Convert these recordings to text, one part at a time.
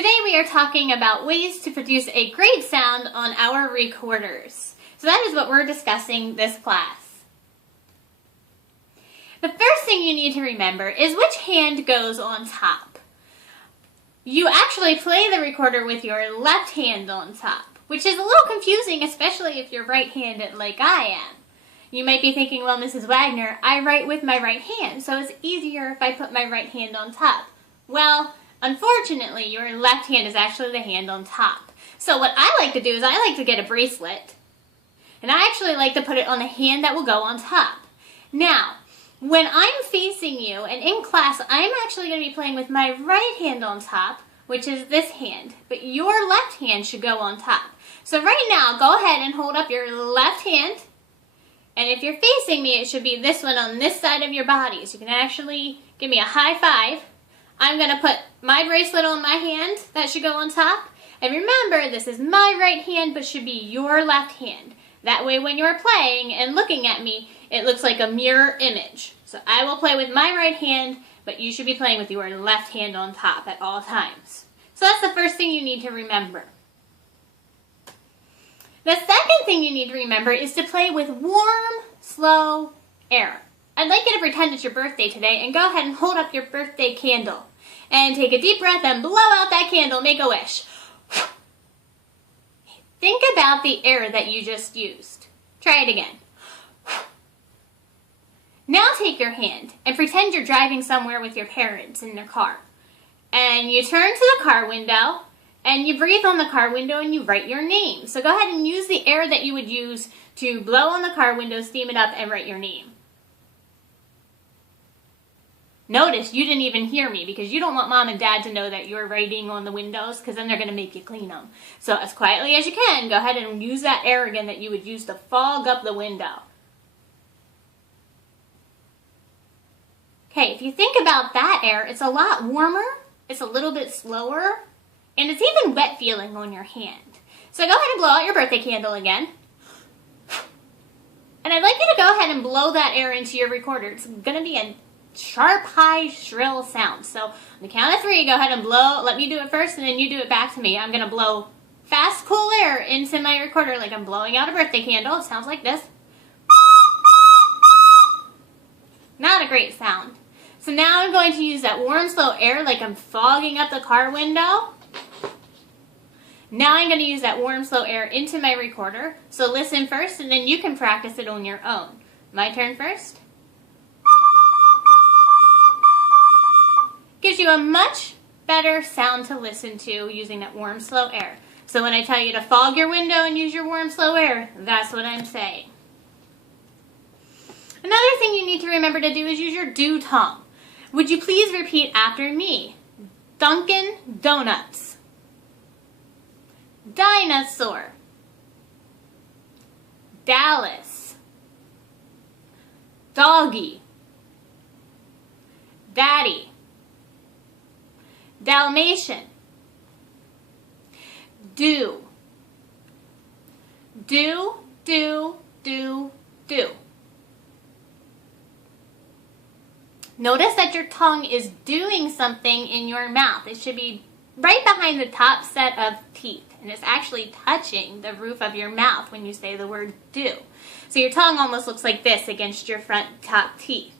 Today we are talking about ways to produce a great sound on our recorders. So that is what we're discussing this class. The first thing you need to remember is which hand goes on top. You actually play the recorder with your left hand on top, which is a little confusing, especially if you're right-handed like I am. You might be thinking, well, Mrs. Wagner, I write with my right hand, so it's easier if I put my right hand on top. Well, unfortunately, your left hand is actually the hand on top. So what I like to do is I like to get a bracelet, and I actually like to put it on the hand that will go on top. Now, when I'm facing you, and in class, I'm actually going to be playing with my right hand on top, which is this hand, but your left hand should go on top. So right now, go ahead and hold up your left hand, and if you're facing me, it should be this one on this side of your body. So you can actually give me a high five. I'm going to put my bracelet on my hand. That should go on top. And remember, this is my right hand, but should be your left hand. That way, when you're playing and looking at me, it looks like a mirror image. So I will play with my right hand, but you should be playing with your left hand on top at all times. So that's the first thing you need to remember. The second thing you need to remember is to play with warm, slow air. I'd like you to pretend it's your birthday today and go ahead and hold up your birthday candle. And take a deep breath and blow out that candle. Make a wish. Think about the air that you just used. Try it again. Now take your hand and pretend you're driving somewhere with your parents in their car. And you turn to the car window and you breathe on the car window and you write your name. So go ahead and use the air that you would use to blow on the car window, steam it up, and write your name. Notice you didn't even hear me because you don't want mom and dad to know that you're writing on the windows because then they're going to make you clean them. So as quietly as you can, go ahead and use that air again that you would use to fog up the window. Okay, if you think about that air, it's a lot warmer, it's a little bit slower, and it's even wet feeling on your hand. So go ahead and blow out your birthday candle again. And I'd like you to go ahead and blow that air into your recorder. It's going to be a sharp, high, shrill sound. So on the count of 3, go ahead and blow. Let me do it first, and then you do it back to me. I'm going to blow fast, cool air into my recorder like I'm blowing out a birthday candle. It sounds like this. Not a great sound. So now I'm going to use that warm, slow air like I'm fogging up the car window. Now I'm going to use that warm, slow air into my recorder. So listen first, and then you can practice it on your own. My turn first. Gives you a much better sound to listen to using that warm, slow air. So when I tell you to fog your window and use your warm, slow air, that's what I'm saying. Another thing you need to remember to do is use your do tongue. Would you please repeat after me? Dunkin' Donuts. Dinosaur. Dallas. Doggy. Daddy. Dalmatian. Do. Do, do, do, do. Notice that your tongue is doing something in your mouth. It should be right behind the top set of teeth, and it's actually touching the roof of your mouth when you say the word do. So your tongue almost looks like this against your front top teeth.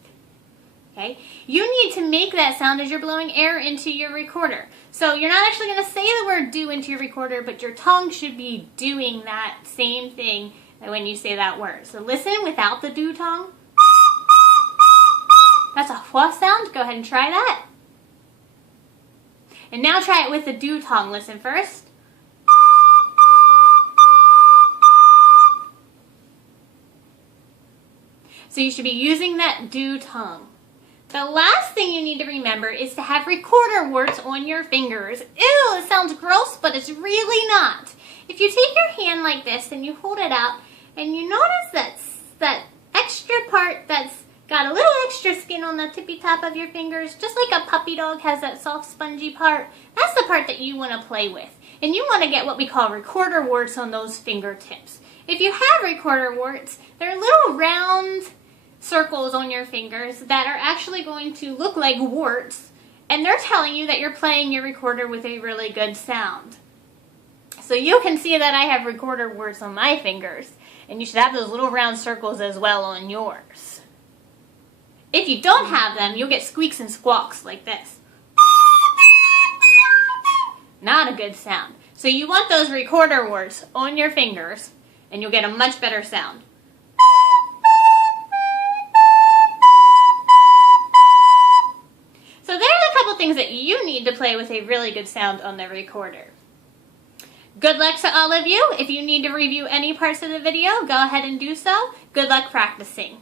Okay? You need to make that sound as you're blowing air into your recorder. So you're not actually going to say the word do into your recorder, but your tongue should be doing that same thing when you say that word. So listen without the do tongue. That's a wha sound. Go ahead and try that. And now try it with the do tongue. Listen first. So you should be using that do tongue. The last thing you need to remember is to have recorder warts on your fingers. Ew, it sounds gross, but it's really not. If you take your hand like this and you hold it out and you notice that extra part that's got a little extra skin on the tippy top of your fingers, just like a puppy dog has that soft spongy part, that's the part that you want to play with. And you want to get what we call recorder warts on those fingertips. If you have recorder warts, they're little round circles on your fingers that are actually going to look like warts and they're telling you that you're playing your recorder with a really good sound. So you can see that I have recorder words on my fingers, and you should have those little round circles as well on yours. If you don't have them, you'll get squeaks and squawks like this. Not a good sound. So you want those recorder words on your fingers, and you'll get a much better sound. So there's a couple things that you need to play with a really good sound on the recorder. Good luck to all of you. If you need to review any parts of the video, go ahead and do so. Good luck practicing.